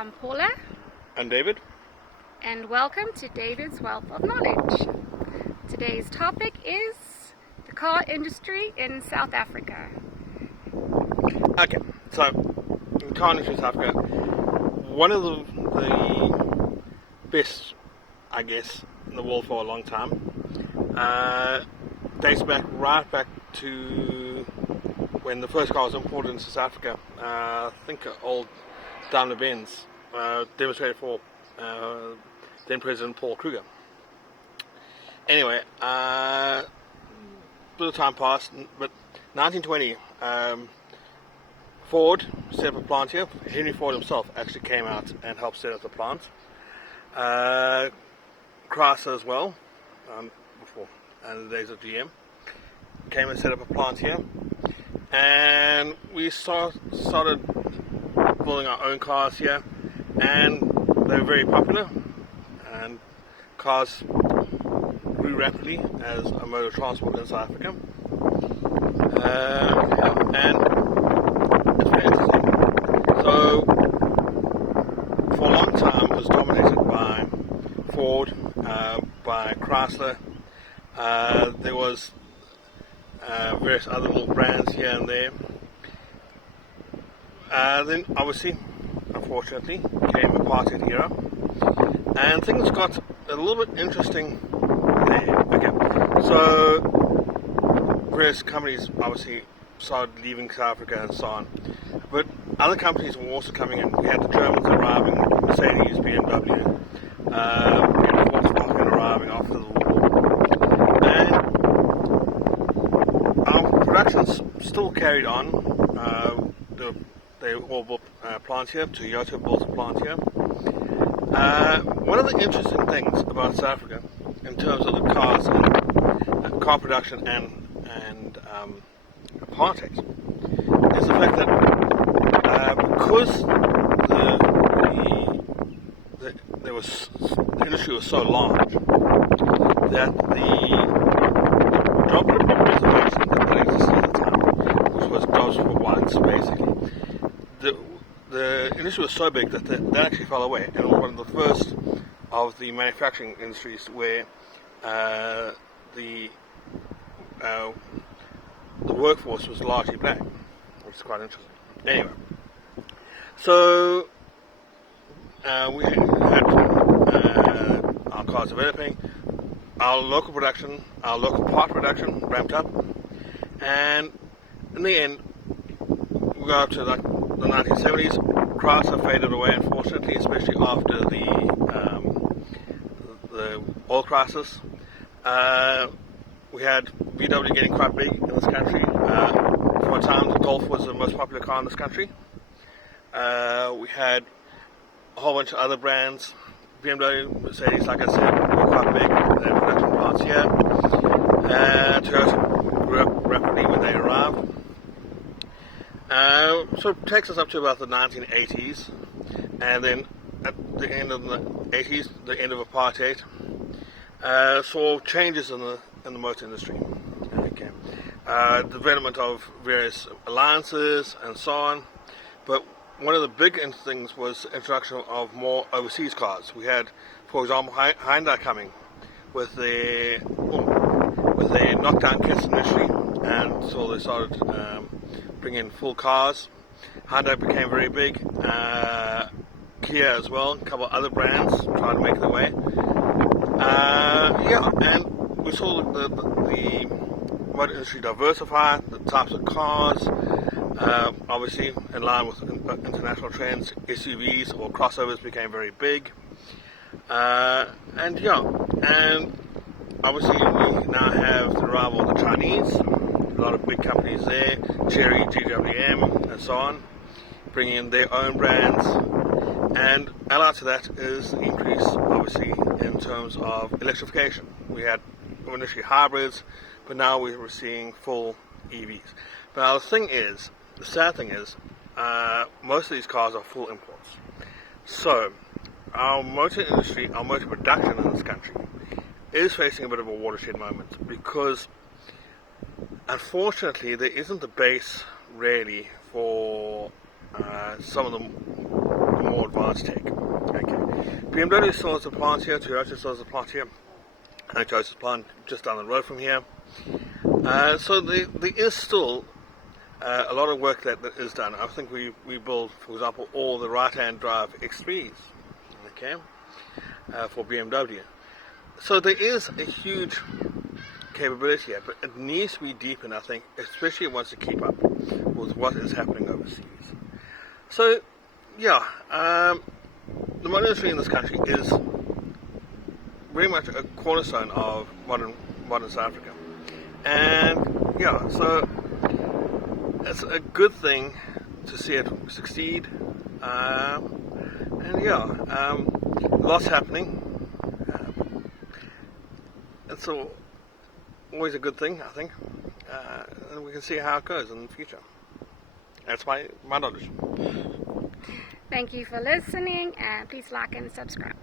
I'm Paula. And David. And welcome to David's Wealth of Knowledge. Today's topic is the car industry in South Africa. Okay, so in the car industry in South Africa, one of the best, I guess, in the world for a long time, dates right back to when the first car was imported into South Africa. I think old Daimler Benz demonstrated for then President Paul Kruger. Anyway, a bit of time passed, but 1920, Ford set up a plant here. Henry Ford himself actually came out and helped set up the plant. Chrysler as well, before in the days of GM, came and set up a plant here. And we started building our own cars here, and they were very popular, and cars grew rapidly as a mode of transport in South Africa. And it's very interesting. So for a long time it was dominated by Ford, by Chrysler. There was various other little brands here and there. Then obviously, unfortunately, came apartheid era, and things got a little bit interesting there. Okay, so various companies obviously started leaving South Africa and so on, but other companies were also coming in. We had the Germans arriving, Mercedes, BMW, we had Volkswagen arriving after the war, and our productions still carried on. They all built plants here. Toyota built a plant here. One of the interesting things about South Africa, in terms of the cars and car production and apartheid, is the fact that because the industry was so large that the job reservation that existed at the time, which was jobs for whites basically, the industry was so big that that actually fell away, and it was one of the first of the manufacturing industries where the workforce was largely black, which is quite interesting. Anyway, so we had our cars developing, our local production, our local part production ramped up, and in the end, we got up to like the 1970s. Chrysler faded away, unfortunately, especially after the oil crisis. We had VW getting quite big in this country. For a time, the Golf was the most popular car in this country. We had a whole bunch of other brands. BMW, Mercedes, like I said, were quite big. They had production plants here. Toyota grew up rapidly when they arrived. So it takes us up to about the 1980s, and then at the end of the 80s, the end of apartheid, saw changes in the motor industry. Okay, development of various alliances and so on, but one of the big things was the introduction of more overseas cars. We had, for example, Hyundai coming with their knockdown kits initially, and so they started bring in full cars. Hyundai became very big. Kia as well. A couple of other brands tried to make their way. And we saw the motor industry diversify, the types of cars. Obviously, in line with international trends, SUVs or crossovers became very big. And obviously we now have the arrival of the Chinese. A lot of big companies there, Chery, GWM, and so on, bringing in their own brands. And allied to that is the increase, obviously, in terms of electrification. We had initially hybrids, but now we're seeing full EVs. But now the sad thing is, most of these cars are full imports. So our motor industry, our motor production in this country is facing a bit of a watershed moment, because unfortunately there isn't a base really for some of the more advanced tech. Okay. BMW still has a plant here, Toyota still has a plant here, and Toyota's plant just down the road from here. So there is still a lot of work that is done. I think we build, for example, all the right-hand drive X3s, okay, for BMW. So there is a huge capability here, but it needs to be deepened, I think, especially if it wants to keep up with what is happening overseas. So, yeah, the motor industry in this country is very much a cornerstone of modern South Africa. And, yeah, so it's a good thing to see it succeed. And, yeah, lots happening. It's always a good thing, I think. And we can see how it goes in the future. That's my knowledge. Thank you for listening, and please like and subscribe.